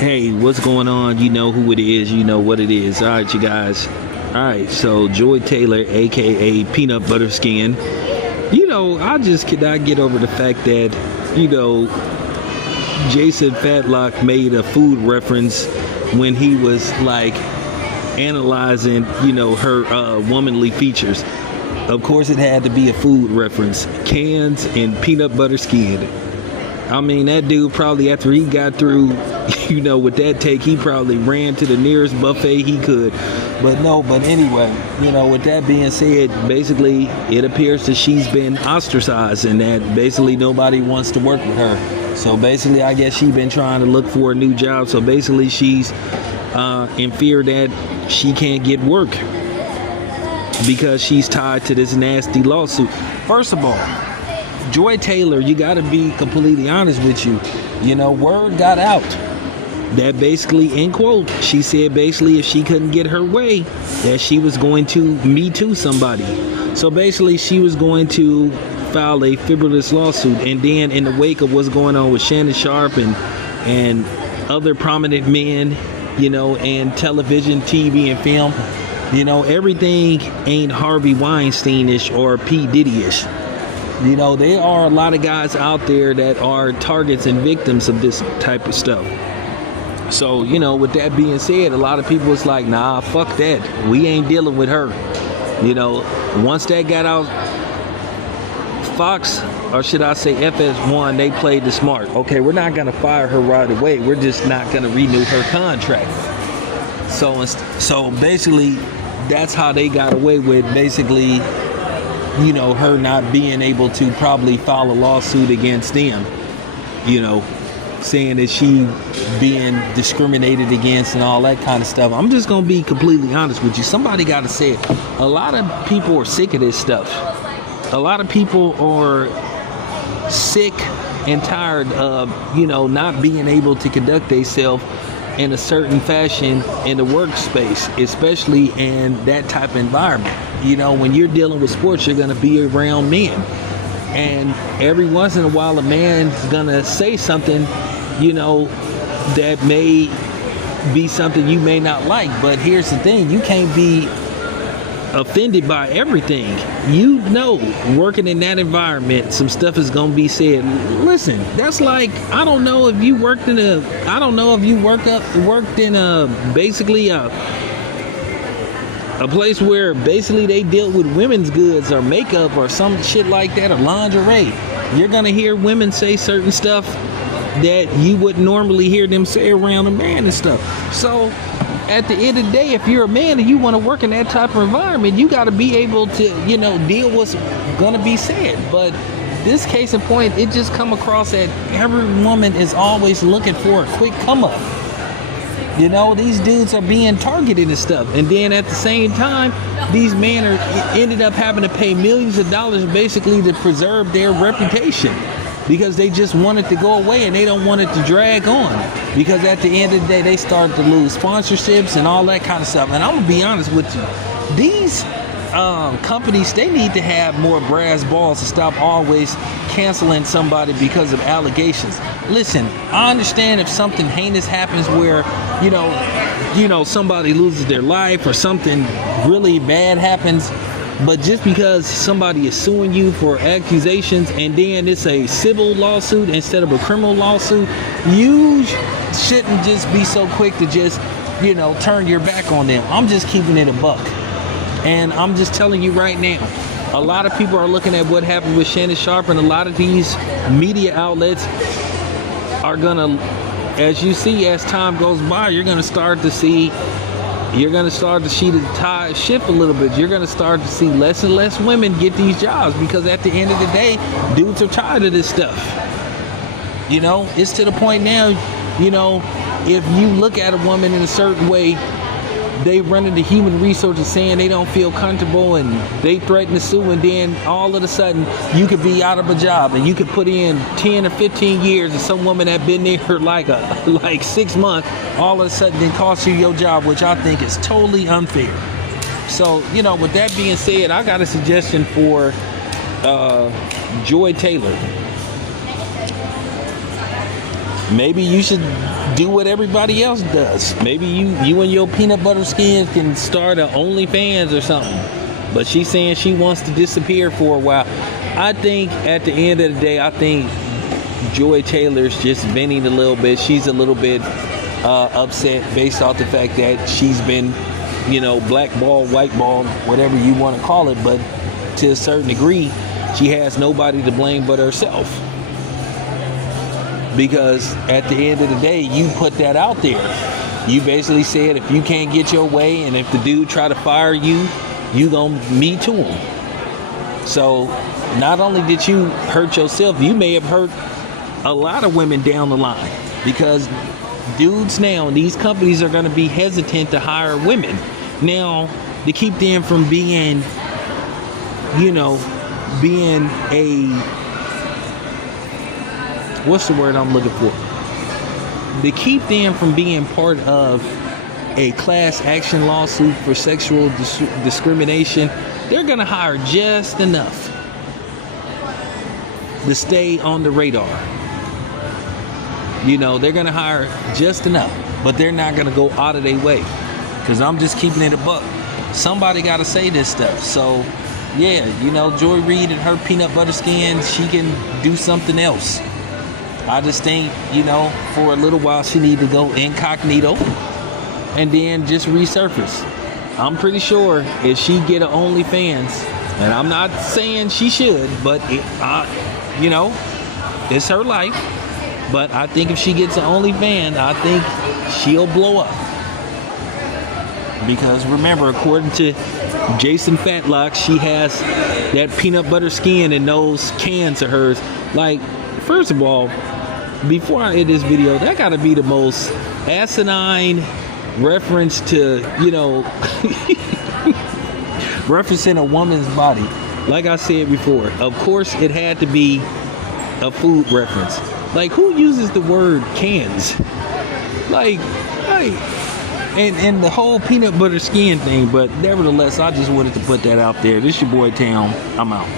Hey, what's going on? You know who it is. You know what it is. All right, you guys. All right, so Joy Taylor, aka Peanut Butter Skin. I just cannot get over the fact that, Jason Fatlock made a food reference when he was like analyzing, her womanly features. Of course, it had to be a food reference. Cans and peanut butter skin. I mean, that dude probably, after he got through, with that take, he probably ran to the nearest buffet he could. But anyway, with that being said, basically, it appears that she's been ostracized and that basically nobody wants to work with her. So basically, I guess she's been trying to look for a new job. So basically, she's in fear that she can't get work because she's tied to this nasty lawsuit. First of all, Joy Taylor, you got to be completely honest with you. Word got out that basically, in quote, she said basically if she couldn't get her way, that she was going to Me Too somebody. So basically, she was going to file a frivolous lawsuit. And then in the wake of what's going on with Shannon Sharp and other prominent men, and television, TV, and film, everything ain't Harvey Weinstein-ish or P. Diddy-ish. There are a lot of guys out there that are targets and victims of this type of stuff. So, with that being said, a lot of people is like, nah, fuck that. We ain't dealing with her. Once that got out, Fox, or should I say FS1, they played the smart. Okay, we're not going to fire her right away. We're just not going to renew her contract. So basically, that's how they got away with basically, her not being able to probably file a lawsuit against them, saying that she being discriminated against and all that kind of stuff. I'm just going to be completely honest with you. Somebody got to say it. A lot of people are sick of this stuff. A lot of people are sick and tired of, not being able to conduct themselves in a certain fashion in the workspace, especially in that type of environment. When you're dealing with sports, you're going to be around men. And every once in a while, a man's going to say something, that may be something you may not like. But here's the thing. You can't be offended by everything. Working in that environment, some stuff is going to be said. Listen, that's like, I don't know if you worked in basically a place where basically they deal with women's goods or makeup or some shit like that, or lingerie. You're going to hear women say certain stuff that you wouldn't normally hear them say around a man and stuff. So at the end of the day, if you're a man and you want to work in that type of environment, you got to be able to, deal with what's going to be said. But this case in point, it just come across that every woman is always looking for a quick come up. These dudes are being targeted and stuff. And then at the same time, these men ended up having to pay millions of dollars basically to preserve their reputation, because they just want it to go away and they don't want it to drag on. Because at the end of the day, they start to lose sponsorships and all that kind of stuff. And I'm going to be honest with you. These companies, they need to have more brass balls to stop always canceling somebody because of allegations. Listen, I understand if something heinous happens where, somebody loses their life or something really bad happens. But just because somebody is suing you for accusations and then it's a civil lawsuit instead of a criminal lawsuit, you shouldn't just be so quick to just, turn your back on them. I'm just keeping it a buck. And I'm just telling you right now, a lot of people are looking at what happened with Shannon Sharp, and a lot of these media outlets are going to, as you see, as time goes by, you're going to start to see the tide shift a little bit. You're going to start to see less and less women get these jobs, because at the end of the day, dudes are tired of this stuff. It's to the point now, if you look at a woman in a certain way, they run into human resources saying they don't feel comfortable and they threaten to sue, and then all of a sudden you could be out of a job and you could put in 10 or 15 years, and some woman that been there for like 6 months all of a sudden then cost you your job, which I think is totally unfair. So, with that being said, I got a suggestion for Joy Taylor. maybe you should do what everybody else does. Maybe you and your peanut butter skin can start a OnlyFans or something. But she's saying she wants to disappear for a while. I think at the end of the day, I think Joy Taylor's just venting a little bit. She's a little bit upset based off the fact that she's been, blackballed, whiteballed, whatever you want to call it. But to a certain degree, she has nobody to blame but herself. Because at the end of the day, you put that out there. You basically said if you can't get your way and if the dude try to fire you, you gonna Me Too him. So not only did you hurt yourself, you may have hurt a lot of women down the line. Because dudes now, these companies are gonna be hesitant to hire women. Now, to keep them from being, being a, what's the word I'm looking for? To keep them from being part of a class action lawsuit for sexual discrimination, they're going to hire just enough to stay on the radar. They're going to hire just enough, but they're not going to go out of their way. Because I'm just keeping it a buck. Somebody got to say this stuff. So, yeah, Joy Reid and her peanut butter skin, she can do something else. I just think, for a little while she need to go incognito and then just resurface. I'm pretty sure if she get an OnlyFans, and I'm not saying she should, but it's her life. But I think if she gets an OnlyFans, I think she'll blow up. Because remember, according to Jason Fatlock, she has that peanut butter skin in those cans of hers. Like, first of all, before I end this video, that gotta be the most asinine reference to, referencing a woman's body. Like I said before, of course it had to be a food reference. Like, who uses the word cans? And the whole peanut butter skin thing. But nevertheless, I just wanted to put that out there. This your boy Town. I'm out.